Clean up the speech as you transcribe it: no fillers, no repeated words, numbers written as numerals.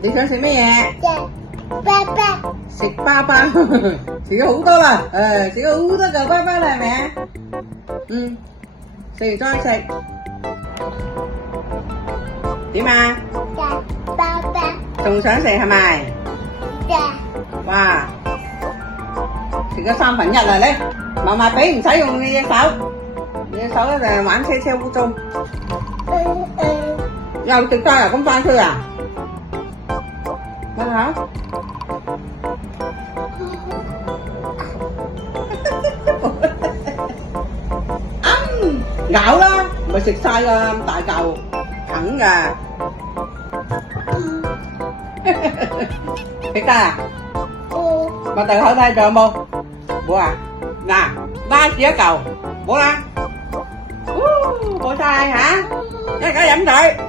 你想食乜嘢？爸爸，食包包，食咗好多啦，食咗好多嚿包包啦，係咪啊？食完再食。點啊？爸爸，仲想食係咪？爸，哇！食咗1/3啦，你嫲嫲俾唔使用你隻手，你隻手咧就係玩車車污糟，又食晒啊？咁快脆啊？睇下，咬啦，唔係食晒噶，咁大嚿，啃噶，食得啊？擘大口睇仲有冇？冇啊！嗱，拉住一嚿，冇啦，冇晒吓，一陣間飲水。